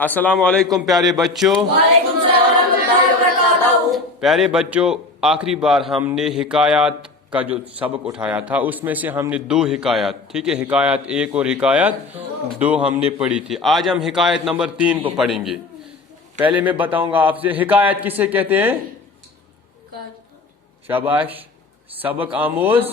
अस्सलाम वालेकुम प्यारे बच्चों। प्यारे बच्चों, आखिरी बार हमने हिकायत का जो सबक उठाया था उसमें से हमने 2 हिकायत, ठीक है, हिकायत 1 और हिकायत 2 हमने पढ़ी थी। आज हम हिकायत नंबर 3 को पढ़ेंगे। पहले मैं बताऊंगा आपसे हिकायत किसे कहते हैं। शाबाश, सबक आमोज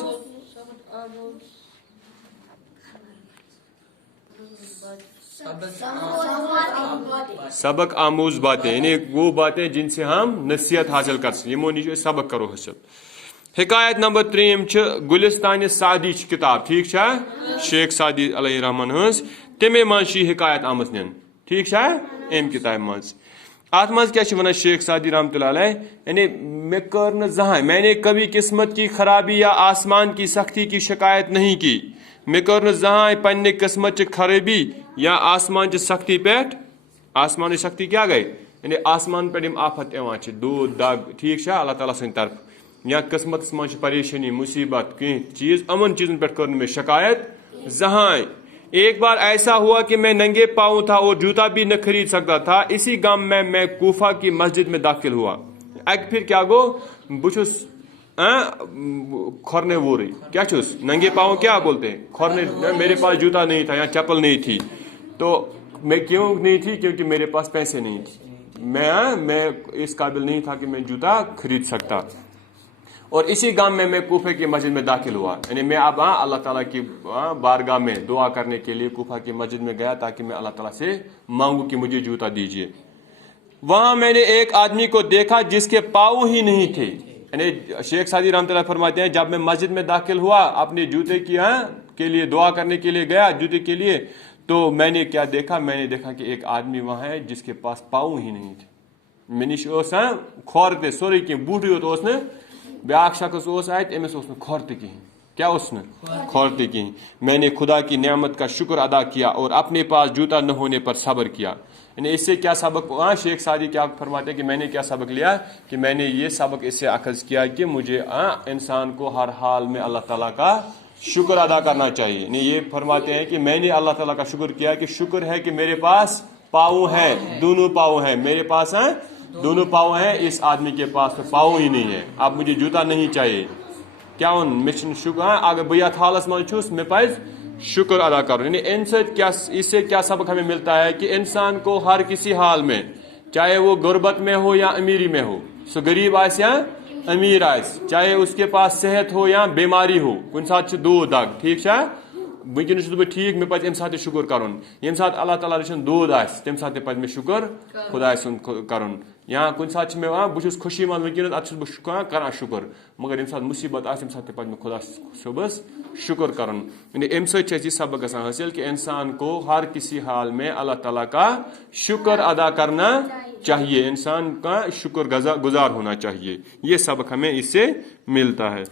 सबक आमोज बातें, यानी वो बातें जिनसे हम नसीहत हासिल कर सकें। यमो नीचे सबक करो हासिल। हिकायत नंबर 3 गुलिस्तान सादी किताब, ठीक है, शेख सादी अलैहि रहमान हंस तमे मज हिकायत आमत निन, ठीक है, अम किताब मज अत मज क्या शेख सादी रहमतुल्लाह अलैह, यानी मे कर न जहां, मैंने कभी किस्मत की खराबी या आसमान की सख्ती की शिकायत नहीं की। मे कर न जहां पन्ने किस्मत खराबी या आसमान च सख्ती पे, आसमान सख्ती क्या गई, यानी आसमान पे आफत दूध दग, ठीक है, अल्लाह ताला सद तरफ, या किस्मत मज परेशानी मुसीबत कहीं चीज, अमन चीजन पे कर मे शिकायत जहां। एक बार ऐसा हुआ कि मैं नंगे पाँव था और जूता भी न खरीद सकता था। इसी गम में मैं कूफा की मस्जिद में दाखिल हुआ। अग फिर क्या गो बुछुस खोरने वो रही, क्या छुस नंगे पाँव क्या बोलते हैं, खोरने। मेरे पास जूता नहीं था या चप्पल नहीं थी, तो मैं क्यों नहीं थी, क्योंकि मेरे पास पैसे नहीं थे, मैं इस काबिल नहीं था कि मैं जूता खरीद सकता। और इसी गांव में मैं कूफे की मस्जिद में दाखिल हुआ, यानी मैं अब अल्लाह ताला की बारगाह में दुआ करने के लिए कूफा की मस्जिद में गया, ताकि मैं अल्लाह ताला से मांगू कि मुझे जूता दीजिए। वहां मैंने एक आदमी को देखा जिसके पाँव ही नहीं थे, यानी शेख सादी रहमतुल्लाह फरमाते हैं जब मैं मस्जिद में दाखिल हुआ अपने जूते की के लिए दुआ करने के लिए गया, जूते के लिए, तो मैंने क्या देखा, मैंने देखा कि एक आदमी वहां है जिसके पास पाँव ही नहीं थे। मिनिश खोर ते सोरे की बूढ़ी तो उसने ब्याक शख्स अमिस खोर ते कहीं, क्या उसने खोर ते कहीं। मैंने खुदा की नेमत का शुक्र अदा किया और अपने पास जूता न होने पर सब्र किया। यानी इससे क्या सबक, शेख सादी क्या फरमाते हैं कि मैंने क्या सबक लिया, कि मैंने ये सबक इससे अखज़ किया कि मुझे इंसान को हर हाल में अल्लाह ताला का शुक्र अदा करना चाहिए। नहीं, ये फरमाते हैं कि मैंने अल्लाह ताला का शुक्र किया कि शुक्र है कि मेरे पास पाँव है, दोनों पाँव है, मेरे पास है दोनों पाँव हैं, इस आदमी के पास तो पाँव ही नहीं है। अब मुझे जूता नहीं चाहिए, क्या मिशन शुक्र अगर भैया थालस मज मे पाज शुक्र अदा करो। यानी इससे क्या सबक हमें मिलता है कि इंसान को हर किसी हाल में, चाहे वो गुर्बत में हो या अमीरी में हो, सो गरीब आस या अमीर आस, चाहे उसके पास सेहत हो या बीमारी हो, कुछ साथ दूध दग, ठीक है, वनकस बह ठीक, मे पे सात शुक्र कर, ये सात अल्लाह ताला रचन दूध तम सात पे मे शुक्र खुदा कर, या कुछ सात मे बहुत खुशी मंद वनकस अत बह कर शुक्र, मगर ये सात मुसीबत आम सात पे मे खुदा सुबह शुक्र कर। अम सत सबक ग हासिल कि इंसान को हर किसी हाल में अल्लाह ताला का शुक्र अदा करना चाहिए, इंसान का शुक्र गुजार होना चाहिए। ये सबक हमें इससे मिलता है।